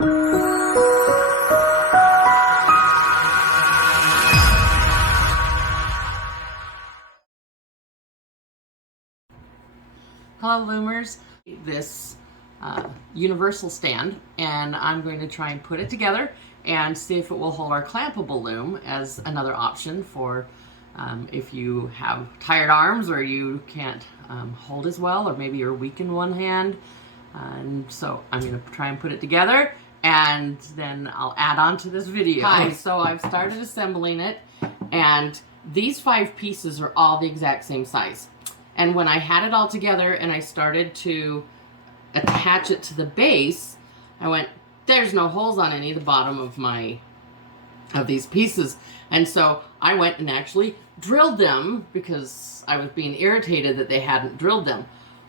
Hello Loomers, this universal stand, and I'm going to try and put it together and see if it will hold our clampable loom as another option for if you have tired arms or you can't hold as well, or maybe you're weak in one hand. And so I'm going to try and put it together, and then I'll add on to this video. Hi, so I've started assembling it, and these 5 pieces are all the exact same size. And when I had it all together and I started to attach it to the base, I went, there's no holes on any of the bottom of these pieces. And so I went and actually drilled them because I was being irritated that they hadn't drilled them.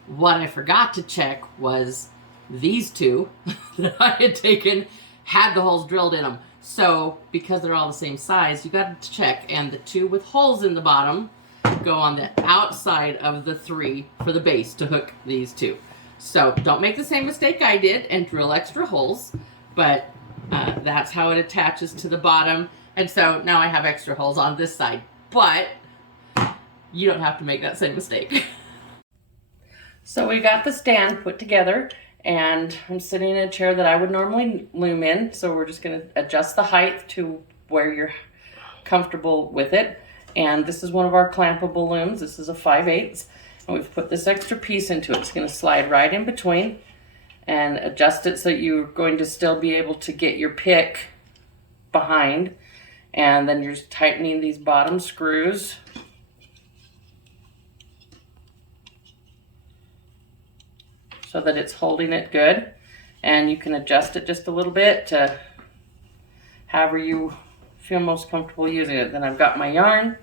What I forgot to check was these 2 that I had taken had the holes drilled in them. So because they're all the same size, you got to check. And the 2 with holes in the bottom go on the outside of the 3 for the base to hook these 2. So don't make the same mistake I did and drill extra holes, but that's how it attaches to the bottom. And so now I have extra holes on this side, but you don't have to make that same mistake. So we got the stand put together, and I'm sitting in a chair that I would normally loom in. So we're just going to adjust the height to where you're comfortable with it. And this is one of our clampable looms. This is a 5/8, and we've put this extra piece into it. It's going to slide right in between and adjust it so you're going to still be able to get your pick behind. And then you're just tightening these bottom screws. So that it's holding it good. And you can adjust it just a little bit to however you feel most comfortable using it. Then I've got my yarn,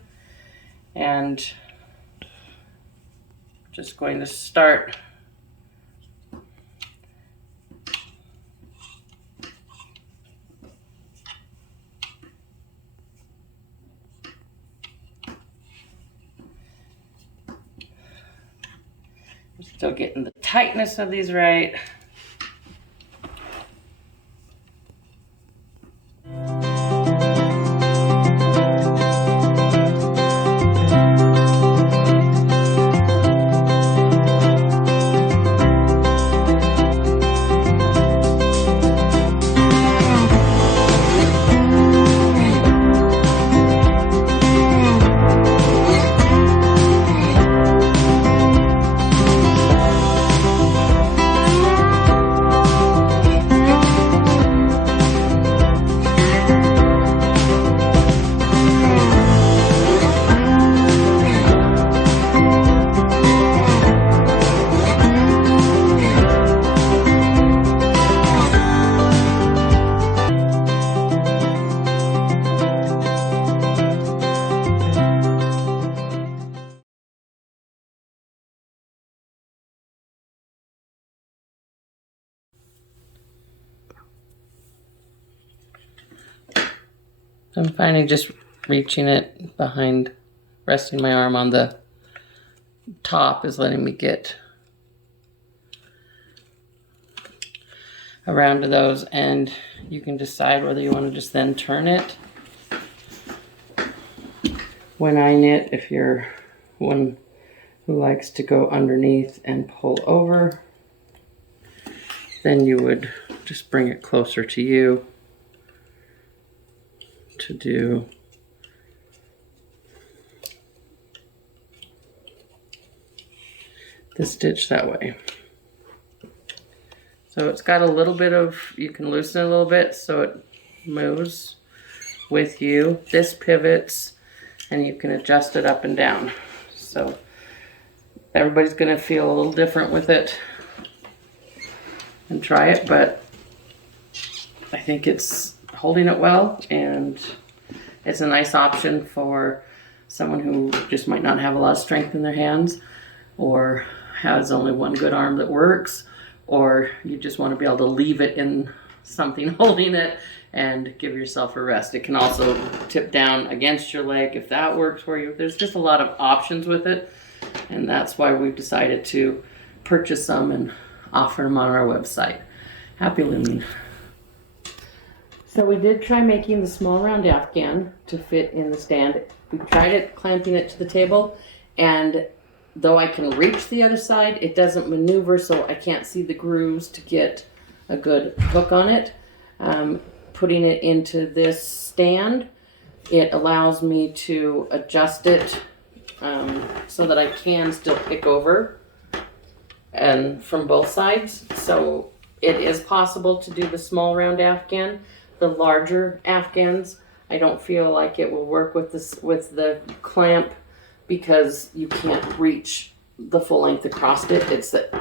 and just going to start still getting the tightness of these right. I'm finally just reaching it behind, resting my arm on the top is letting me get around to those, and you can decide whether you want to just then turn it when I knit. If you're one who likes to go underneath and pull over, then you would just bring it closer to you to do the stitch that way. So it's got a little bit of, you can loosen it a little bit so it moves with you. This pivots and you can adjust it up and down. So everybody's gonna feel a little different with it and try it, but I think it's holding it well, and it's a nice option for someone who just might not have a lot of strength in their hands, or has only one good arm that works, or you just want to be able to leave it in something holding it and give yourself a rest. It can also tip down against your leg if that works for you. There's just a lot of options with it, and that's why we've decided to purchase some and offer them on our website. Happy looming. So we did try making the small round Afghan to fit in the stand. We tried it, clamping it to the table, and though I can reach the other side, it doesn't maneuver, so I can't see the grooves to get a good hook on it. Putting it into this stand, it allows me to adjust it so that I can still pick over and from both sides. So it is possible to do the small round Afghan. The larger Afghans, I don't feel like it will work with this with the clamp because you can't reach the full length across it. It's that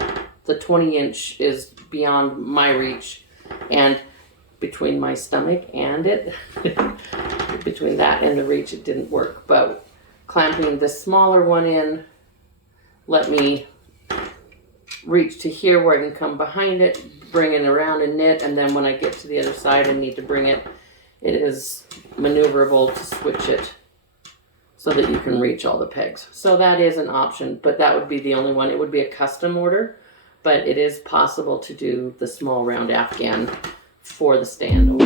the 20-inch is beyond my reach, and between my stomach and it, between that and the reach, it didn't work. But clamping the smaller one in let me reach to here where I can come behind it, bring it around and knit, and then when I get to the other side and need to bring it, it is maneuverable to switch it so that you can reach all the pegs. So that is an option, but that would be the only one. It would be a custom order, but it is possible to do the small round Afghan for the stand.